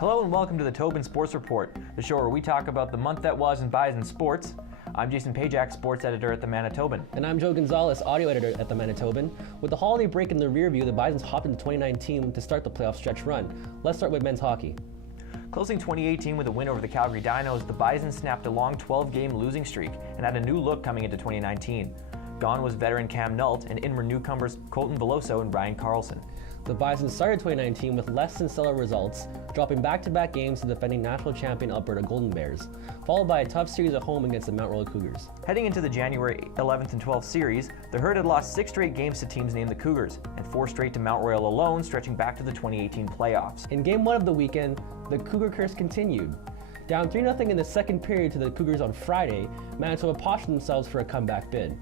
Hello and welcome to the Toban Sports Report, the show where we talk about the month that was in Bisons sports. I'm Pchajek, sports editor at the Manitoban. And I'm Gonzales, audio editor at the Manitoban. With the holiday break in the rear view, the Bisons hopped into 2019 to start the playoff stretch run. Let's start with men's hockey. Closing 2018 with a win over the Calgary Dinos, the Bisons snapped a long 12-game losing streak and had a new look coming into 2019. Gone was veteran Cam Nault, and in were newcomers Colton Veloso and Ryan Carlson. The Bisons started 2019 with less than stellar results, dropping back-to-back games to defending national champion Alberta Golden Bears, followed by a tough series at home against the Mount Royal Cougars. Heading into the January 11th and 12th series, the Herd had lost 6 straight games to teams named the Cougars, and 4 straight to Mount Royal alone, stretching back to the 2018 playoffs. In Game 1 of the weekend, the Cougar curse continued. Down 3-0 in the second period to the Cougars on Friday, Manitoba postured themselves for a comeback bid.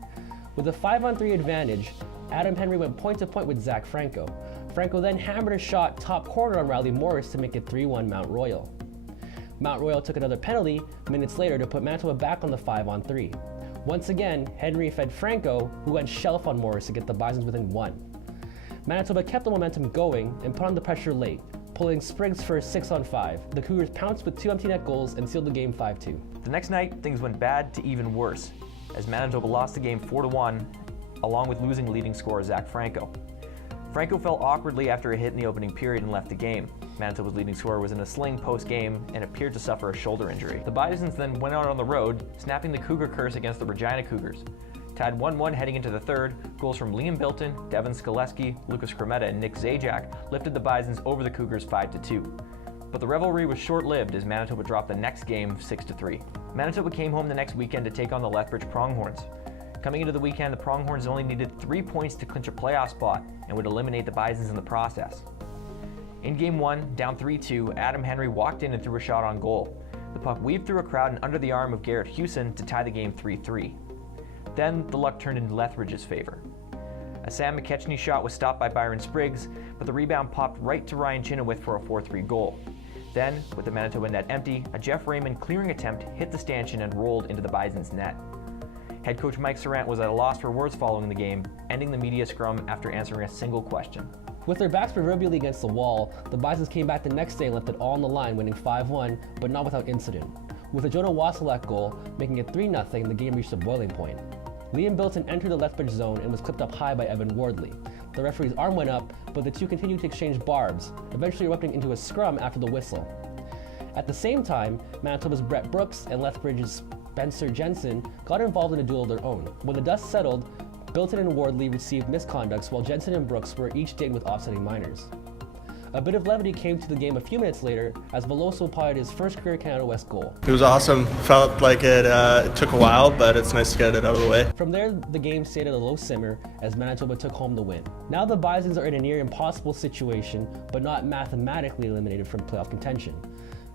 With a 5-on-3 advantage, Adam Henry went point-to-point with Zach Franco. Franco then hammered a shot top corner on Riley Morris to make it 3-1 Mount Royal. Mount Royal took another penalty minutes later to put Manitoba back on the 5-on-3. Once again, Henry fed Franco, who went shelf on Morris to get the Bisons within 1. Manitoba kept the momentum going and put on the pressure late, pulling Spriggs for a 6-on-5. The Cougars pounced with 2 empty net goals and sealed the game 5-2. The next night, things went bad to even worse, as Manitoba lost the game 4-1, along with losing leading scorer Zach Franco. Franco fell awkwardly after a hit in the opening period and left the game. Manitoba's leading scorer was in a sling post-game and appeared to suffer a shoulder injury. The Bisons then went out on the road, snapping the Cougar curse against the Regina Cougars. Tied 1-1 heading into the third, goals from Liam Bilton, Devin Skaleski, Lucas Kremetta, and Nick Zajac lifted the Bisons over the Cougars 5-2. But the revelry was short-lived as Manitoba dropped the next game 6-3. Manitoba came home the next weekend to take on the Lethbridge Pronghorns. Coming into the weekend, the Pronghorns only needed 3 points to clinch a playoff spot and would eliminate the Bisons in the process. In Game 1, down 3-2, Adam Henry walked in and threw a shot on goal. The puck weaved through a crowd and under the arm of Garrett Hewson to tie the game 3-3. Then the luck turned in Lethbridge's favor. A Sam McKechnie shot was stopped by Byron Spriggs, but the rebound popped right to Ryan Chinowith for a 4-3 goal. Then, with the Manitoba net empty, a Jeff Raymond clearing attempt hit the stanchion and rolled into the Bisons' net. Head coach Mike Sarant was at a loss for words following the game, ending the media scrum after answering a single question. With their backs proverbially against the wall, the Bisons came back the next day and left it all on the line, winning 5-1, but not without incident. With a Jonah Wasilak goal, making it 3-0, the game reached a boiling point. Liam Bilton entered the Lethbridge zone and was clipped up high by Evan Wardley. The referee's arm went up, but the two continued to exchange barbs, eventually erupting into a scrum after the whistle. At the same time, Manitoba's Brett Brooks and Lethbridge's Spencer Jensen got involved in a duel of their own. When the dust settled, Bilton and Wardley received misconducts while Jensen and Brooks were each dinged with offsetting minors. A bit of levity came to the game a few minutes later as Veloso potted his first career Canada West goal. It was awesome. Felt like it took a while, but it's nice to get it out of the way. From there, the game stayed at a low simmer as Manitoba took home the win. Now the Bisons are in a near impossible situation, but not mathematically eliminated from playoff contention.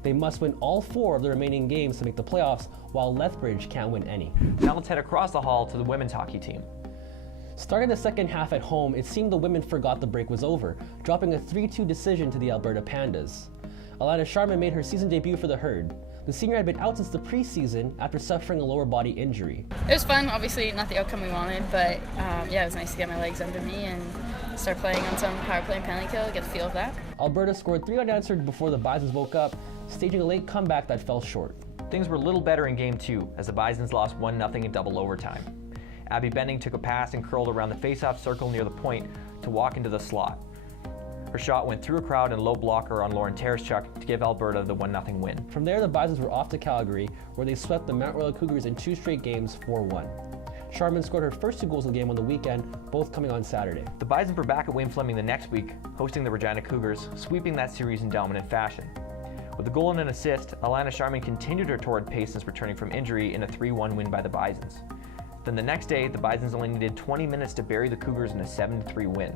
They must win all 4 of the remaining games to make the playoffs, while Lethbridge can't win any. Now let's head across the hall to the women's hockey team. Starting the second half at home, it seemed the women forgot the break was over, dropping a 3-2 decision to the Alberta Pandas. Alana Sharman made her season debut for the Herd. The senior had been out since the preseason after suffering a lower body injury. It was fun, obviously not the outcome we wanted, but yeah, it was nice to get my legs under me and start playing on some power play and penalty kill, get the feel of that. Alberta scored 3 unanswered before the Bisons woke up, staging a late comeback that fell short. Things were a little better in Game 2 as the Bisons lost 1-0 in double overtime. Abby Bending took a pass and curled around the face-off circle near the point to walk into the slot. Her shot went through a crowd and low blocker on Lauren Tereszchuk to give Alberta the 1-0 win. From there, the Bisons were off to Calgary, where they swept the Mount Royal Cougars in 2 straight games 4-1. Sharman scored her first 2 goals of the game on the weekend, both coming on Saturday. The Bisons were back at Wayne Fleming the next week, hosting the Regina Cougars, sweeping that series in dominant fashion. With a goal and an assist, Alana Sharman continued her torrid pace since returning from injury in a 3-1 win by the Bisons. Then the next day, the Bisons only needed 20 minutes to bury the Cougars in a 7-3 win.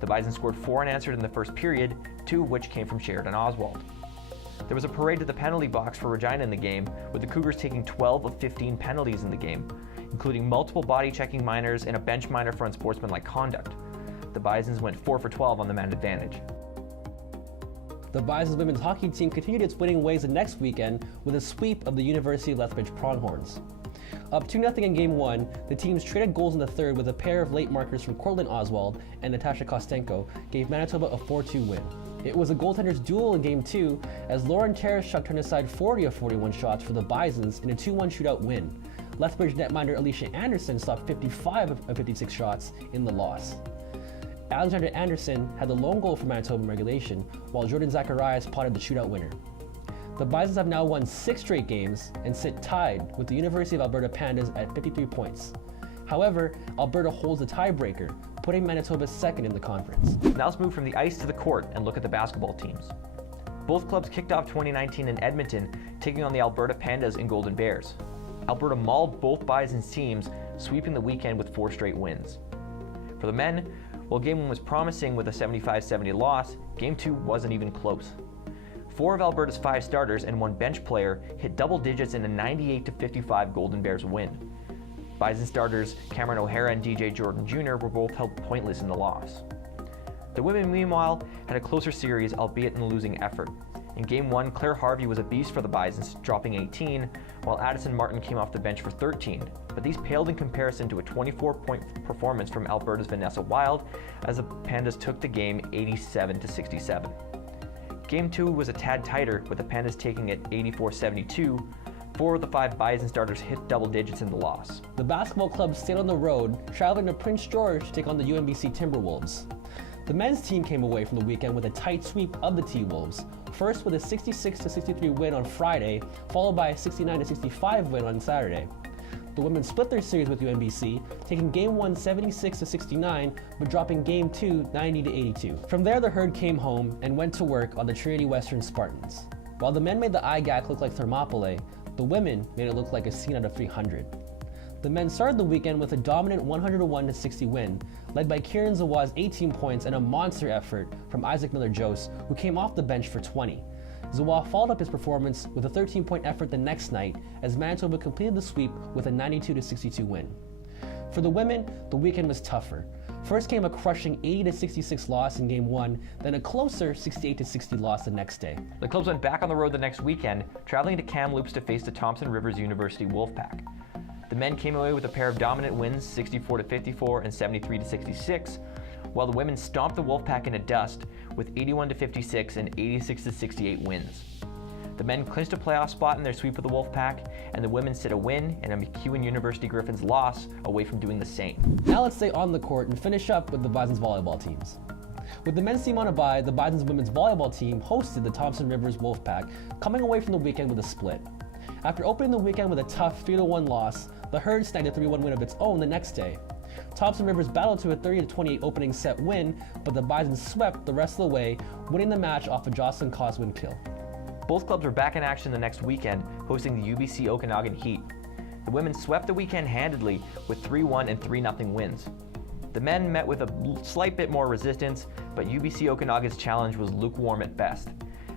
The Bisons scored 4 unanswered in the first period, 2 of which came from Sheridan Oswald. There was a parade to the penalty box for Regina in the game, with the Cougars taking 12 of 15 penalties in the game, including multiple body-checking minors and a bench minor for unsportsmanlike conduct. The Bisons went 4 for 12 on the man advantage. The Bisons women's hockey team continued its winning ways the next weekend with a sweep of the University of Lethbridge Pronghorns. Up 2-0 in Game 1, the teams traded goals in the third with a pair of late markers from Cortland Oswald and Natasha Kostenko gave Manitoba a 4-2 win. It was a goaltender's duel in Game 2 as Lauren Tereshchuk turned aside 40 of 41 shots for the Bisons in a 2-1 shootout win. Lethbridge netminder Alicia Anderson stopped 55 of 56 shots in the loss. Alexandra Anderson had the lone goal for Manitoba in regulation, while Jordan Zacharias potted the shootout winner. The Bisons have now won 6 straight games and sit tied with the University of Alberta Pandas at 53 points. However, Alberta holds the tiebreaker, putting Manitoba second in the conference. Now let's move from the ice to the court and look at the basketball teams. Both clubs kicked off 2019 in Edmonton, taking on the Alberta Pandas and Golden Bears. Alberta mauled both Bisons teams, sweeping the weekend with 4 straight wins. For the men, while Game 1 was promising with a 75-70 loss, Game 2 wasn't even close. 4 of Alberta's 5 starters and 1 bench player hit double digits in a 98-55 Golden Bears win. Bison starters Cameron O'Hara and DJ Jordan Jr. were both held pointless in the loss. The women, meanwhile, had a closer series, albeit in a losing effort. In Game 1, Claire Harvey was a beast for the Bisons, dropping 18, while Addison Martin came off the bench for 13, but these paled in comparison to a 24-point performance from Alberta's Vanessa Wild, as the Pandas took the game 87-67. Game 2 was a tad tighter, with the Pandas taking it 84-72. 4 of the 5 Bison starters hit double digits in the loss. The basketball club stayed on the road, traveling to Prince George to take on the UNBC Timberwolves. The men's team came away from the weekend with a tight sweep of the T-Wolves, first with a 66-63 win on Friday, followed by a 69-65 win on Saturday. The women split their series with UNBC, taking Game 1 76-69, but dropping Game 2 90-82. From there, the Herd came home and went to work on the Trinity Western Spartans. While the men made the IGAC look like Thermopylae, the women made it look like a scene out of 300. The men started the weekend with a dominant 101-60 win, led by Kieran Zawa's 18 points and a monster effort from Isaac Miller-Jose, who came off the bench for 20. Zawa followed up his performance with a 13-point effort the next night as Manitoba completed the sweep with a 92-62 win. For the women, the weekend was tougher. First came a crushing 80-66 loss in Game 1, then a closer 68-60 loss the next day. The clubs went back on the road the next weekend, traveling to Kamloops to face the Thompson Rivers University Wolfpack. The men came away with a pair of dominant wins, 64-54 and 73-66, while the women stomped the Wolfpack into dust with 81-56 and 86-68 wins. The men clinched a playoff spot in their sweep of the Wolfpack, and the women sit a win and a MacEwan University Griffins loss away from doing the same. Now let's stay on the court and finish up with the Bisons volleyball teams. With the men's team on a bye, the Bisons women's volleyball team hosted the Thompson Rivers Wolfpack, coming away from the weekend with a split. After opening the weekend with a tough 3-1 loss, the Herd snagged a 3-1 win of its own the next day. Thompson Rivers battled to a 30-28 opening set win, but the Bisons swept the rest of the way, winning the match off a Jocelyn Coswin kill. Both clubs were back in action the next weekend, hosting the UBC Okanagan Heat. The women swept the weekend handedly with 3-1 and 3-0 wins. The men met with a slight bit more resistance, but UBC Okanagan's challenge was lukewarm at best,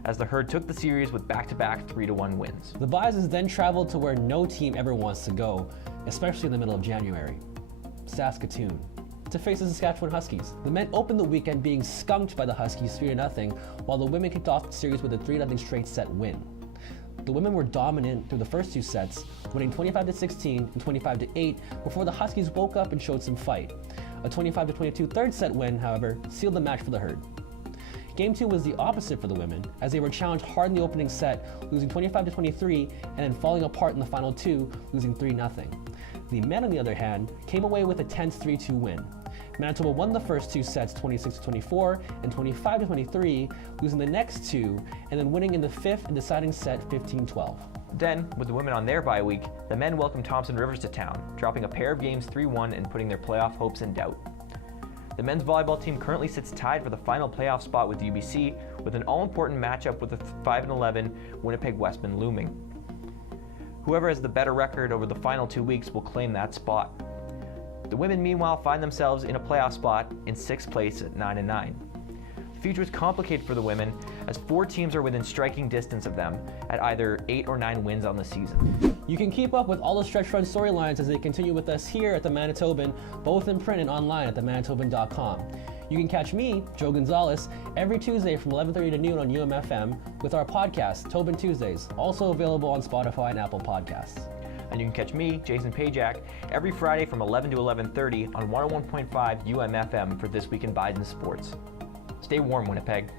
as the Herd took the series with back-to-back 3-1 wins. The Bisons then traveled to where no team ever wants to go, especially in the middle of January, Saskatoon, to face the Saskatchewan Huskies. The men opened the weekend being skunked by the Huskies 3-0, while the women kicked off the series with a 3-0 straight set win. The women were dominant through the first 2 sets, winning 25-16 and 25-8 before the Huskies woke up and showed some fight. A 25-22 third set win, however, sealed the match for the Herd. Game 2 was the opposite for the women, as they were challenged hard in the opening set, losing 25-23 and then falling apart in the final 2, losing 3-0. The men, on the other hand, came away with a tense 3-2 win. Manitoba won the first 2 sets 26-24 and 25-23, losing the next 2, and then winning in the 5th and deciding set 15-12. Then, with the women on their bye week, the men welcomed Thompson Rivers to town, dropping a pair of games 3-1 and putting their playoff hopes in doubt. The men's volleyball team currently sits tied for the final playoff spot with UBC, with an all-important matchup with the 5-11 Winnipeg Westmen looming. Whoever has the better record over the final 2 weeks will claim that spot. The women, meanwhile, find themselves in a playoff spot in 6th place at 9-9. The future is complicated for the women, as 4 teams are within striking distance of them at either 8 or 9 wins on the season. You can keep up with all the stretch run storylines as they continue with us here at the Manitoban, both in print and online at themanitoban.com. You can catch me, Joe Gonzales, every Tuesday from 11:30 to noon on UMFM with our podcast, Toban Tuesdays, also available on Spotify and Apple Podcasts. And you can catch me, Jason Pchajek, every Friday from 11 to 11:30 on 101.5 UMFM for This Week in Bison Sports. Stay warm, Winnipeg.